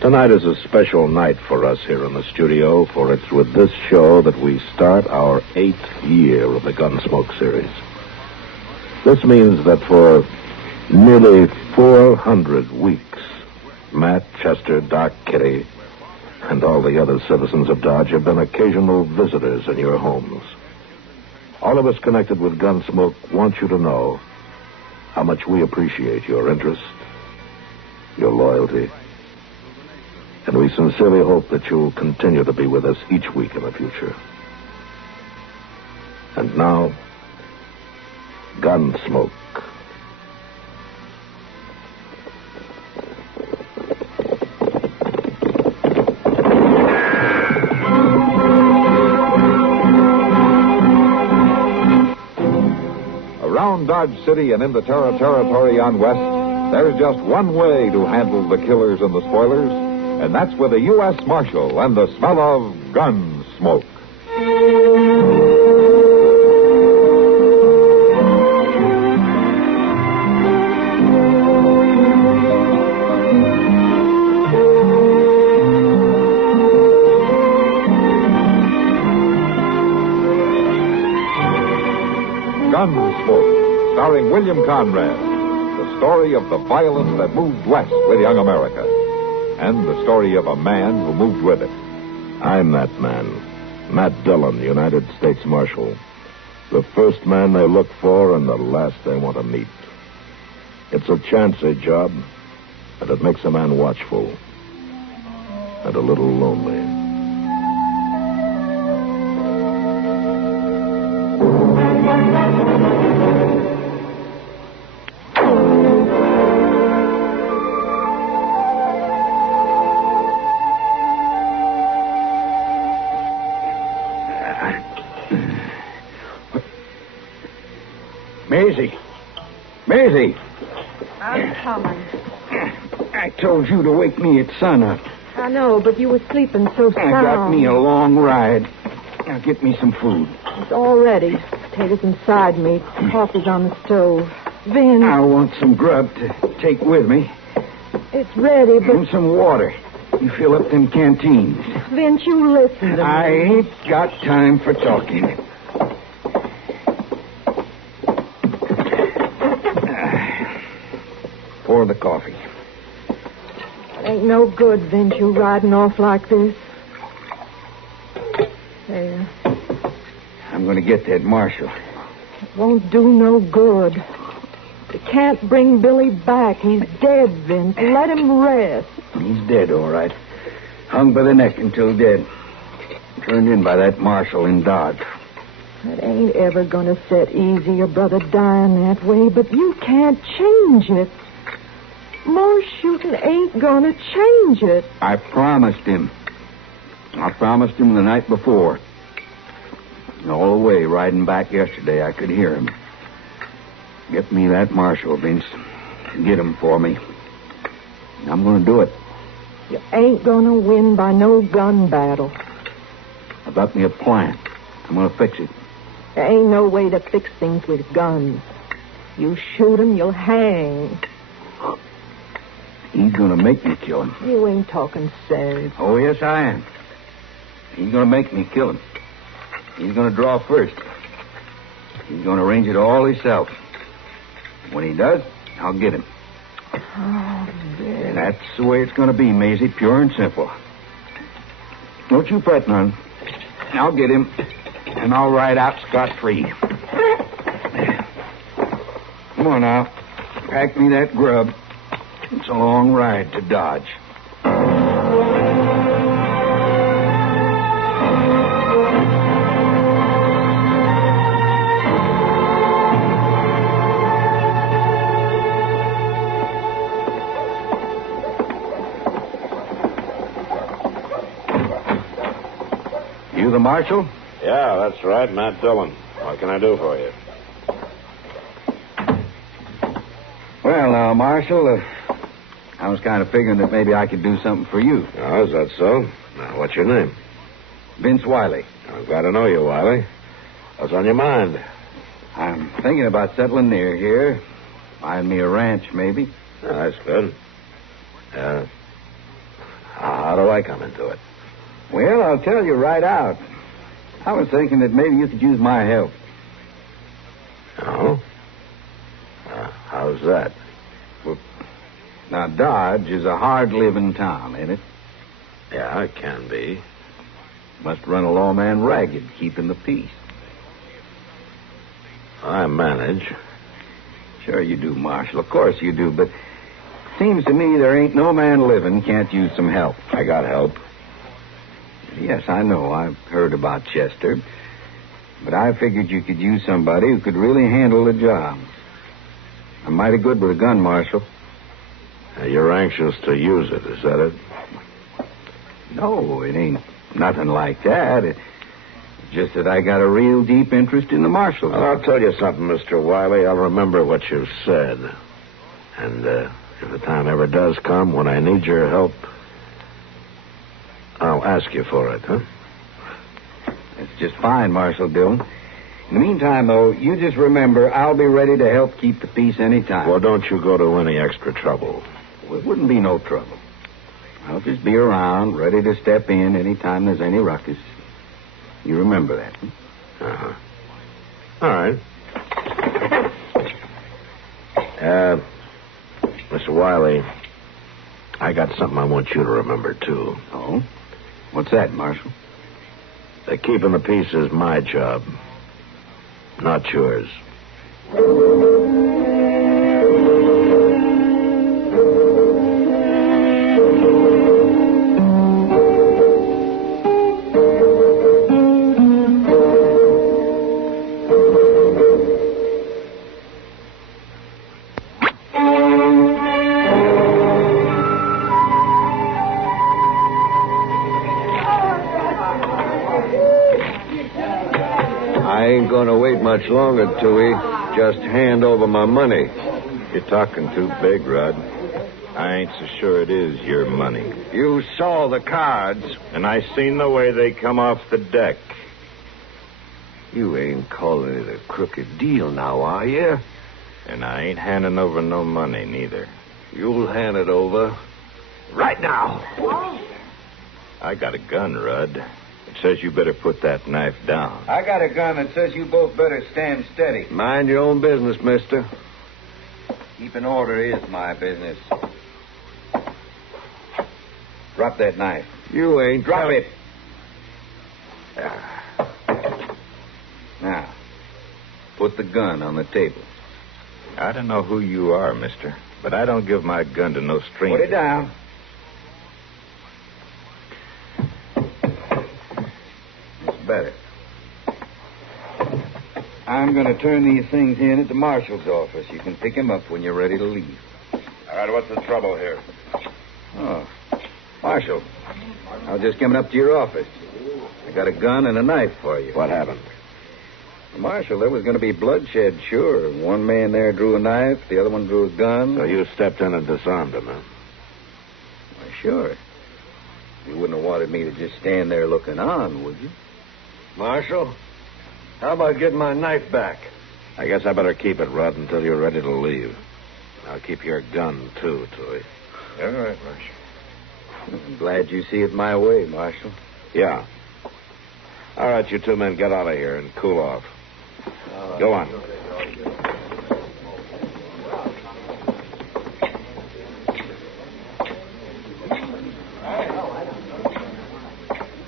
Tonight is a special night for us here in the studio, for it's with this show that we start our 8th year of the Gunsmoke series. This means that for nearly 400 weeks, Matt, Chester, Doc, Kitty, and all the other citizens of Dodge have been occasional visitors in your homes. All of us connected with Gunsmoke want you to know how much we appreciate your interest, your loyalty, and we sincerely hope that you'll continue to be with us each week in the future. And now, Gunsmoke. Around Dodge City and in the territory on West, there's just one way to handle the killers and the spoilers, and that's with a U.S. Marshal and the smell of gun smoke. Gunsmoke, starring William Conrad, the story of the violence that moved west with young America, and the story of a man who moved with it. I'm that man, Matt Dillon, United States Marshal. The first man they look for and the last they want to meet. It's a chancy job, and it makes a man watchful and a little lonely. Maisie. I'm coming. I told you to wake me at sunup. I know, but you were sleeping so sound. I got me a long ride. Now get me some food. It's all ready. Potatoes and side meat. Coffee's on the stove. Vin. I want some grub to take with me. It's ready, but... And some water. You fill up them canteens. Vince, you listen to me. I ain't got time for talking. Pour the coffee. It ain't no good, Vince, you riding off like this. There. I'm going to get that marshal. It won't do no good. You can't bring Billy back. He's dead, Vince. Let him rest. He's dead, all right. Hung by the neck until dead. Turned in by that marshal in Dodge. It ain't ever going to set easy, your brother dying that way, but you can't change it. More shooting ain't gonna change it. I promised him. I promised him the night before. All the way riding back yesterday, I could hear him. Get me that marshal, Vince. Get him for me. I'm gonna do it. You ain't gonna win by no gun battle. I got me a plan. I'm gonna fix it. There ain't no way to fix things with guns. You shoot him, you'll hang. He's going to make me kill him. You ain't talking sense. Oh, yes, I am. He's going to make me kill him. He's going to draw first. He's going to arrange it all himself. When he does, I'll get him. Oh, Vince. That's the way it's going to be, Maisie, pure and simple. Don't you fret none. I'll get him, and I'll ride out scot-free. Come on now. Pack me that grub. It's a long ride to Dodge. You the marshal? Yeah, that's right, Matt Dillon. What can I do for you? Well, now, Marshal, I was kind of figuring that maybe I could do something for you. Oh, is that so? Now, what's your name? Vince Wiley. I'm glad to know you, Wiley. What's on your mind? I'm thinking about settling near here. Buying me a ranch, maybe. Oh, that's good. How do I come into it? Well, I'll tell you right out. I was thinking that maybe you could use my help. Oh? How's that? Well, now, Dodge is a hard-living town, ain't it? Yeah, it can be. Must run a lawman ragged, keeping the peace. I manage. Sure you do, Marshal. Of course you do, but seems to me there ain't no man living can't use some help. I got help. Yes, I know. I've heard about Chester. But I figured you could use somebody who could really handle the job. I'm mighty good with a gun, Marshal. You're anxious to use it, is that it? No, it ain't nothing like that. It's just that I got a real deep interest in the Marshal. Well, I'll tell you something, Mr. Wiley. I'll remember what you've said. And if the time ever does come when I need your help, I'll ask you for it, huh? That's just fine, Marshal Dillon. In the meantime, though, you just remember I'll be ready to help keep the peace any time. Well, don't you go to any extra trouble. Well, it wouldn't be no trouble. I'll just be around, ready to step in any time there's any ruckus. You remember that, huh? Uh-huh. All right. Mr. Wiley, I got something I want you to remember, too. Oh? What's that, Marshal? Keeping the peace is my job, not yours. I ain't gonna wait much longer, Tooey. Just hand over my money. You're talking too big, Rod. I ain't so sure it is your money. You saw the cards. And I seen the way they come off the deck. You ain't calling it a crooked deal now, are you? And I ain't handing over no money, neither. You'll hand it over. Right now. I got a gun, Rudd. It says you better put that knife down. I got a gun that says you both better stand steady. Mind your own business, mister. Keeping order is my business. Drop that knife. You ain't... Drop it. Now, put the gun on the table. I don't know who you are, mister, but I don't give my gun to no stranger. Put it down. It's better. I'm going to turn these things in at the marshal's office. You can pick him up when you're ready to leave. All right, what's the trouble here? Oh, Marshal, I was just coming up to your office. I got a gun and a knife for you. What happened? Marshal, there was going to be bloodshed, sure. One man there drew a knife, the other one drew a gun. So you stepped in and disarmed him, huh? Why, sure. You wouldn't have wanted me to just stand there looking on, would you? Marshal, how about getting my knife back? I guess I better keep it, Rudd, until you're ready to leave. I'll keep your gun, too, Tooey. All right, Marshal. I'm glad you see it my way, Marshal. Yeah. All right, you two men, get out of here and cool off. Go on.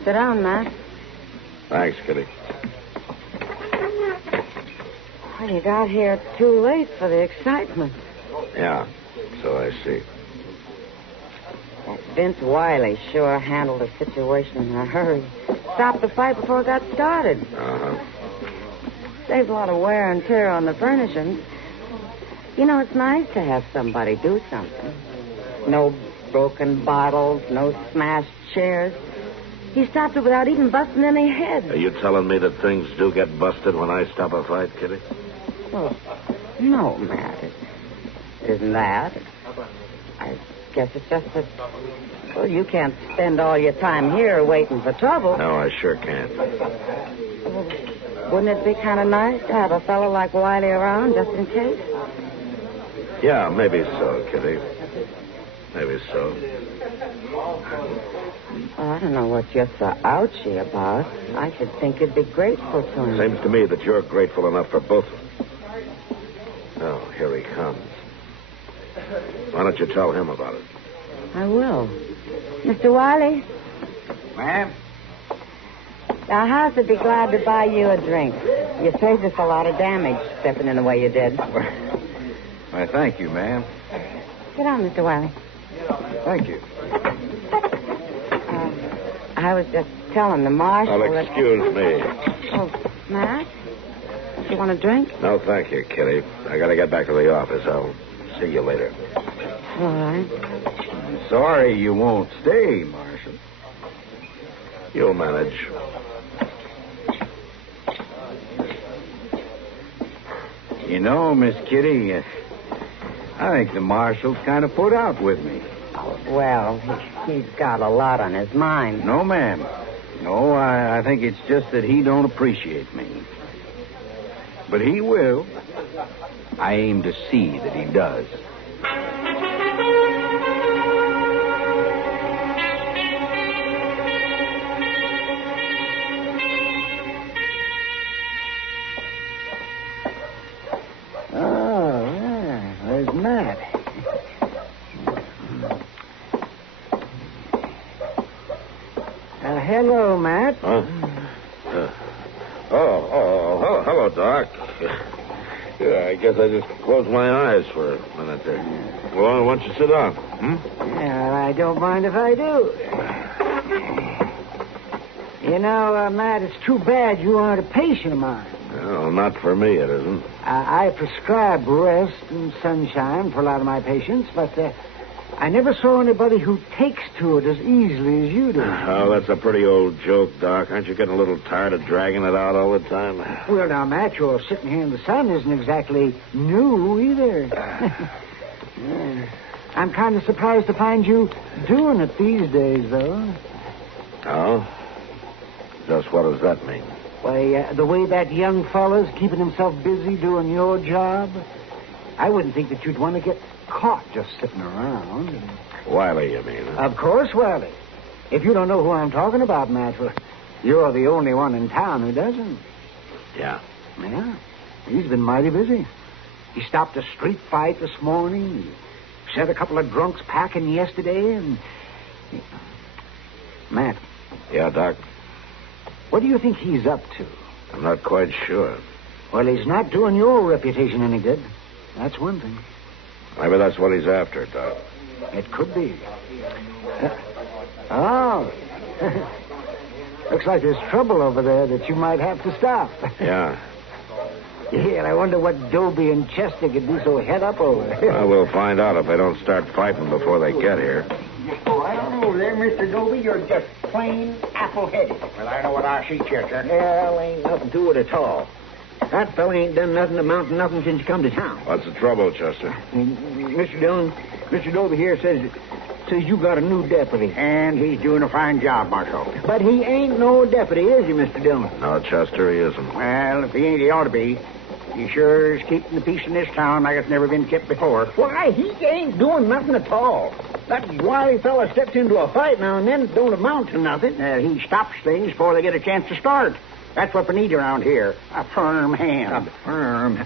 Sit down, Matt. Thanks, Kitty. Well, you got here too late for the excitement. Yeah, so I see. That Vince Wiley sure handled the situation in a hurry. Stopped the fight before it got started. Uh-huh. Saved a lot of wear and tear on the furnishings. You know, it's nice to have somebody do something. No broken bottles, no smashed chairs. He stopped it without even busting any heads. Are you telling me that things do get busted when I stop a fight, Kitty? Well, no, Matt. It isn't that. I guess it's just that, well, you can't spend all your time here waiting for trouble. No, I sure can't. Well, wouldn't it be kind of nice to have a fellow like Wiley around just in case? Yeah, maybe so, Kitty. Maybe so. Well, I don't know what you're so ouchy about. I should think you'd be grateful to him. Seems to me that you're grateful enough for both of them. Oh, here he comes. Why don't you tell him about it? I will. Mr. Wiley? Ma'am? Our house would be glad to buy you a drink. You saved us a lot of damage stepping in the way you did. Why, thank you, ma'am. Get on, Mr. Wiley. Thank you. I was just telling the marshal Well, excuse me. Oh, Matt? You want a drink? No, thank you, Kitty. I gotta get back to the office. I'll see you later. All right. I'm sorry you won't stay, Marshal. You'll manage. You know, Miss Kitty, I think the Marshal's kind of put out with me. Oh, well, he's got a lot on his mind. No, ma'am. No, I think it's just that he don't appreciate me. But he will. I aim to see that he does. Oh, yeah. There's Matt. Hello, Matt. Huh? Hello, Doc. Yeah, I guess I just closed my eyes for a minute there. Well, why don't you sit down? Yeah, I don't mind if I do. You know, Matt, it's too bad you aren't a patient of mine. Well, not for me, it isn't. I prescribe rest and sunshine for a lot of my patients, but I never saw anybody who takes to it as easily as you do. Oh, that's a pretty old joke, Doc. Aren't you getting a little tired of dragging it out all the time? Well, now, Matt, your sitting here in the sun isn't exactly new either. Yeah. I'm kind of surprised to find you doing it these days, though. Oh? Just what does that mean? Why, the way that young fella's keeping himself busy doing your job, I wouldn't think that you'd want to get caught just sitting around. Wiley, you mean? Huh? Of course, Wiley. If you don't know who I'm talking about, Matt, well, you're the only one in town who doesn't. Yeah. Yeah. He's been mighty busy. He stopped a street fight this morning. He set a couple of drunks packing yesterday, and... Matt. Yeah, Doc? What do you think he's up to? I'm not quite sure. Well, he's not doing your reputation any good. That's one thing. Maybe that's what he's after, Doc. It could be. Oh. Looks like there's trouble over there that you might have to stop. Yeah. Yeah, and I wonder what Dobie and Chester could be so head up over. Well, we'll find out if they don't start fighting before they get here. Oh, I don't know there, Mr. Dobie. You're just plain apple-headed. Well, I know what I see, Chester. Well, ain't nothing to it at all. That fella ain't done nothing amount to nothing since he come to town. What's the trouble, Chester? Mr. Dillon, Mr. Dobie here says you got a new deputy. And he's doing a fine job, Marshal. But he ain't no deputy, is he, Mr. Dillon? No, Chester, he isn't. Well, if he ain't, he ought to be. He sure is keeping the peace in this town like it's never been kept before. Why, he ain't doing nothing at all. That wily fella steps into a fight now and then. It don't amount to nothing. He stops things before they get a chance to start. That's what we need around here. A firm hand. A firm...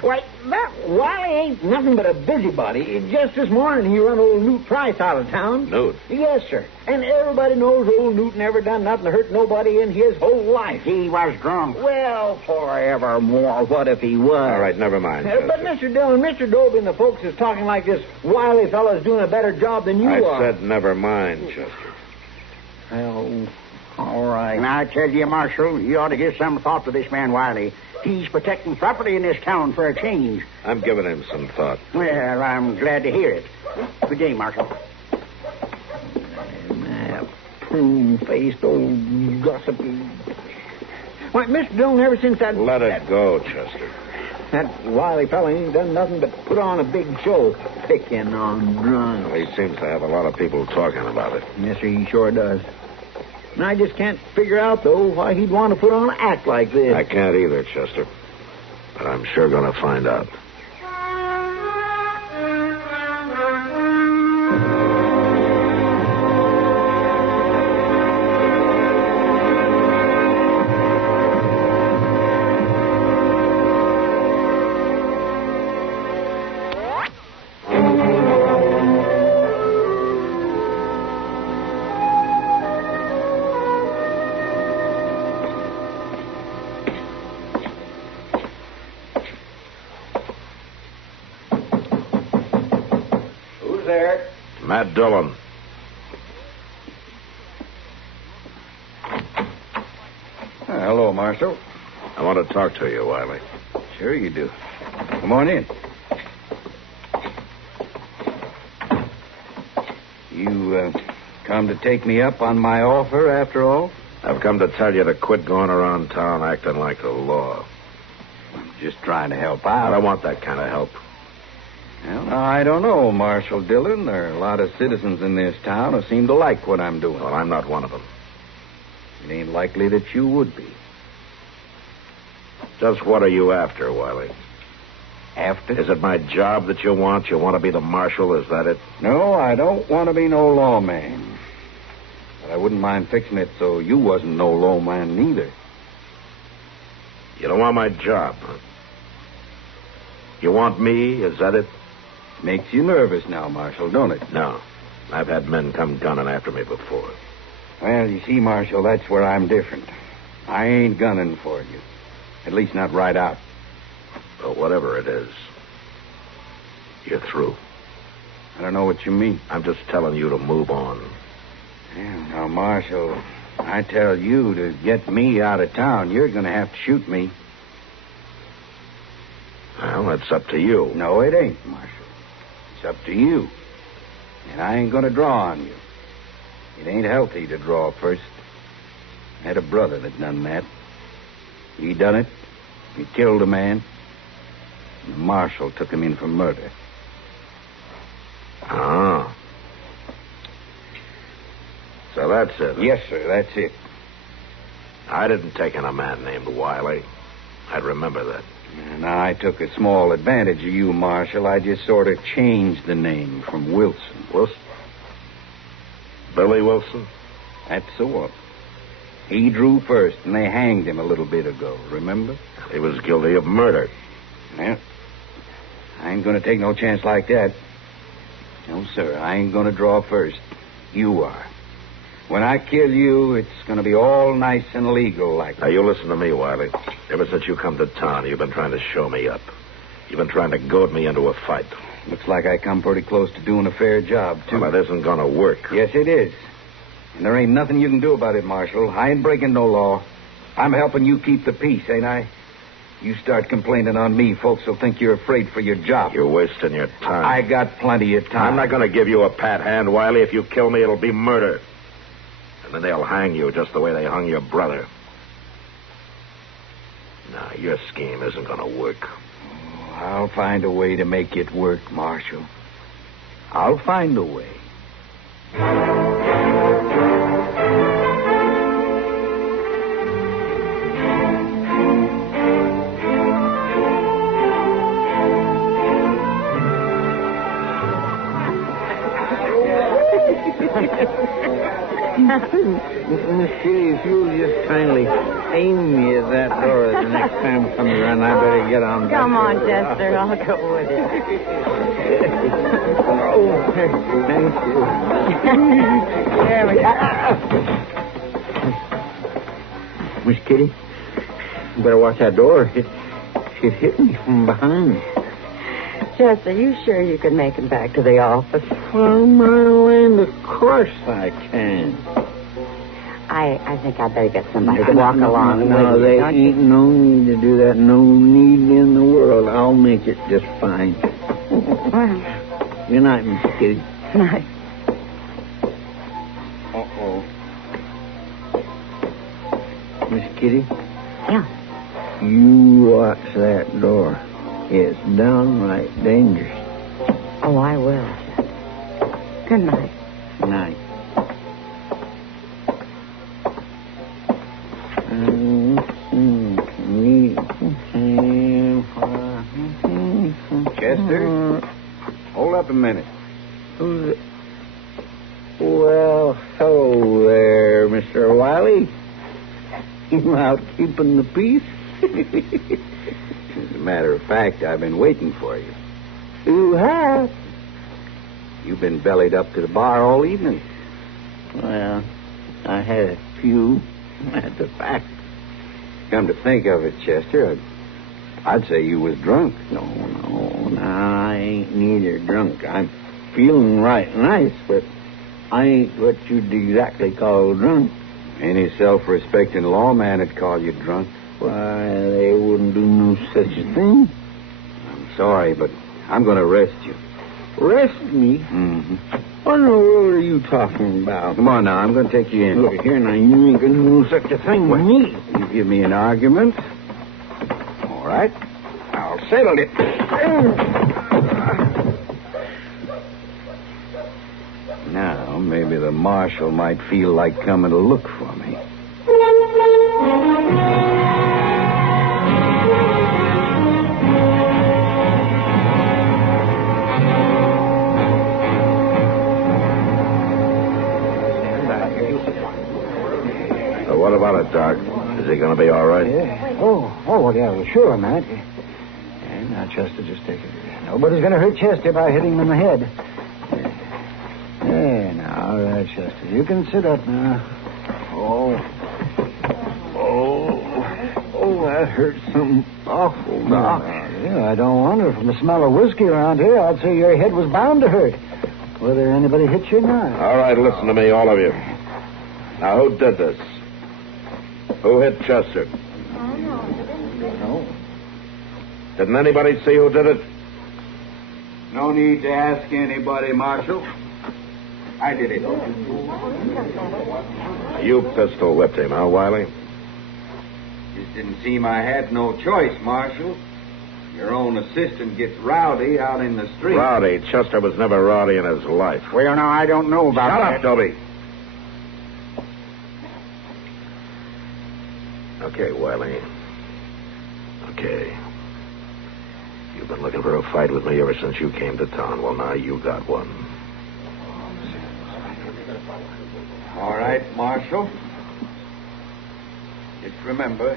Why, that Wiley ain't nothing but a busybody. Just this morning he run old Newt Price out of town. Newt? Yes, sir. And everybody knows old Newt never done nothing to hurt nobody in his whole life. He was drunk. Well, forevermore, what if he was? All right, never mind, Chester. But Mr. Dillon, Mr. Dobie and the folks is talking like this Wiley fellow's doing a better job than you are. I said never mind, Chester. Well, all right. And I tell you, Marshal, you ought to give some thought to this man Wiley. He's protecting property in this town for a change. I'm giving him some thought. Well, I'm glad to hear it. Good day, Marshal. Prune-faced old gossipy. Why, Mr. Dillon, ever since that... Let it go, Chester. That Wiley fella ain't done nothing but put on a big show. Picking on drunks. He seems to have a lot of people talking about it. Yes, sir, he sure does. And I just can't figure out, though, why he'd want to put on an act like this. I can't either, Chester. But I'm sure going to find out. there? Matt Dillon. Hello, Marshal. I want to talk to you, Wiley. Sure you do. Come on in. You come to take me up on my offer after all? I've come to tell you to quit going around town acting like the law. I'm just trying to help I out. don't want that kind of help. Well, I don't know, Marshal Dillon. There are a lot of citizens in this town who seem to like what I'm doing. Well, I'm not one of them. It ain't likely that you would be. Just what are you after, Wiley? After? Is it my job that you want? You want to be the marshal? Is that it? No, I don't want to be no lawman. But I wouldn't mind fixing it so you wasn't no lawman neither. You don't want my job, huh? You want me? Is that it? Makes you nervous now, Marshal, don't it? No. I've had men come gunning after me before. Well, you see, Marshal, that's where I'm different. I ain't gunning for you. At least not right out. But whatever it is, you're through. I don't know what you mean. I'm just telling you to move on. Yeah, now, Marshal, I tell you to get me out of town, you're going to have to shoot me. Well, that's up to you. No, it ain't, Marshal. It's up to you. And I ain't going to draw on you. It ain't healthy to draw first. I had a brother that done that. He done it. He killed a man. And the marshal took him in for murder. Ah. So that's it. Yes, sir, that's it. I didn't take in a man named Wiley. I'd remember that. And I took a small advantage of you, Marshal. I just sort of changed the name from Wilson. Wilson? Billy Wilson? That's the one. He drew first, and they hanged him a little bit ago, remember? He was guilty of murder. Well, I ain't going to take no chance like that. No, sir, I ain't going to draw first. You are. When I kill you, it's going to be all nice and legal like Now, you listen to me, Wiley. Ever since you come to town, you've been trying to show me up. You've been trying to goad me into a fight. Looks like I come pretty close to doing a fair job, too. Well, it isn't going to work. Yes, it is. And there ain't nothing you can do about it, Marshal. I ain't breaking no law. I'm helping you keep the peace, ain't I? You start complaining on me, folks will think you're afraid for your job. You're wasting your time. I got plenty of time. I'm not going to give you a pat hand, Wiley. If you kill me, it'll be murder. And then they'll hang you just the way they hung your brother. No, your scheme isn't going to work. Oh, I'll find a way to make it work, Marshal. I'll find a way. Miss Kitty, if you'll just kindly aim me at that door the next time it comes around, I better get on. Come on, Chester. I'll go with you. Oh, thank you. There we go. Miss Kitty, you better watch that door. It hit me from behind. Chester, you sure you can make it back to the office? Well, my land, of course I can. I think I'd better get somebody to walk along No, with you, there don't you? ain't no need to do that. No need in the world. I'll make it just fine. Well, Good night, Miss Kitty. nice. Uh-oh. Miss Kitty? Yeah. You watch that door. It's downright dangerous. Oh, I will, Chester. Good night. Good night. Chester? Hold up a minute. Well, hello there, Mr. Wiley. You out keeping the peace? As a matter of fact, I've been waiting for you. You have? You've been bellied up to the bar all evening. Well, I had a few. That's a fact. Come to think of it, Chester, I'd say you was drunk. No, I ain't neither drunk. I'm feeling right nice, but I ain't what you'd exactly call drunk. Any self-respecting lawman would call you drunk. Why, they wouldn't do no such a thing. I'm sorry, but I'm going to arrest you. Arrest me? Mm-hmm. What in the world are you talking about? Come on now, I'm going to take you in. Look here, now, you ain't going to do such a thing with me. You give me an argument. All right. I'll settle it. Now, maybe the marshal might feel like coming to look for me. So what about it, Doc? Is he going to be all right? Yeah. Well, yeah, sure, Matt. And now, Chester, just take it. Nobody's going to hurt Chester by hitting him in the head. There, now, all right, Chester. You can sit up now. Oh, that hurts something awful, Doc. Yeah, I don't wonder. From the smell of whiskey around here, I'd say your head was bound to hurt. Whether anybody hit you or not. All right, listen to me, all of you. Now, who did this? Who hit Chester? No. Didn't anybody see who did it? No need to ask anybody, Marshal. I did it. You pistol whipped him, huh, Wiley? Just didn't seem I had no choice, Marshal. Your own assistant gets rowdy out in the street. Rowdy? Chester was never rowdy in his life. Well, now, I don't know about Shut that. up, Dobie. Okay, Wiley. Okay. You've been looking for a fight with me ever since you came to town. Well, now you got one. All right, Marshal. Just remember,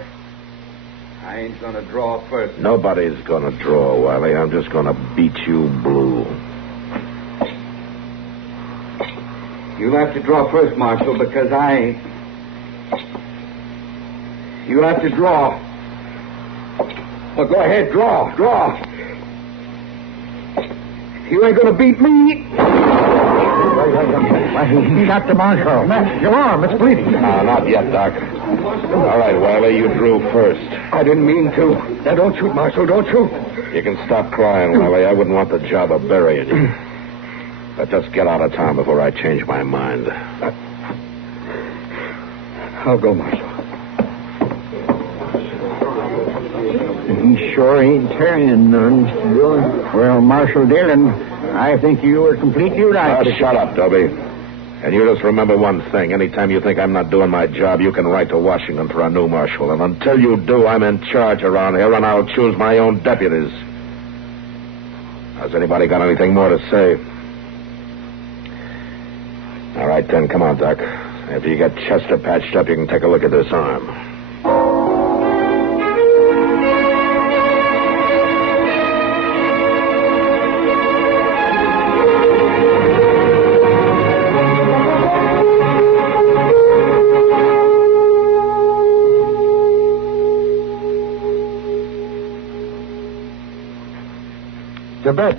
I ain't gonna draw first. Nobody's gonna draw, Wiley. I'm just gonna beat you blue. You'll have to draw first, Marshal, because I ain't. You'll have to draw. Well, go ahead, draw. You ain't gonna beat me. He got the marshal. Your arm, it's bleeding. No, not yet, Doc. All right, Wiley, you drew first. I didn't mean to. Now, don't shoot, Marshal, don't shoot. You can stop crying, Wiley. I wouldn't want the job of burying you. But just get out of town before I change my mind. I'll go, Marshal. He sure ain't carrying none, Dillon. Well, Marshal Dillon, I think you were completely right. Shut up, Dobie. And you just remember one thing. Anytime you think I'm not doing my job, you can write to Washington for a new marshal. And until you do, I'm in charge around here, and I'll choose my own deputies. Has anybody got anything more to say? All right, then. Come on, Doc. After you get Chester patched up, you can take a look at this arm. To bed.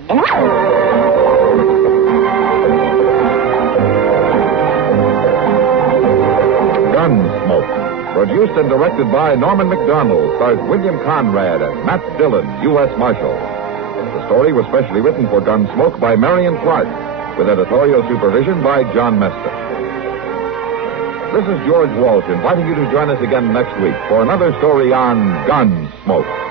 Gunsmoke. Produced and directed by Norman MacDonnell, stars William Conrad as Matt Dillon, U.S. Marshal. The story was specially written for Gunsmoke by Marion Clark, with editorial supervision by John Meston. This is George Walsh inviting you to join us again next week for another story on Gunsmoke.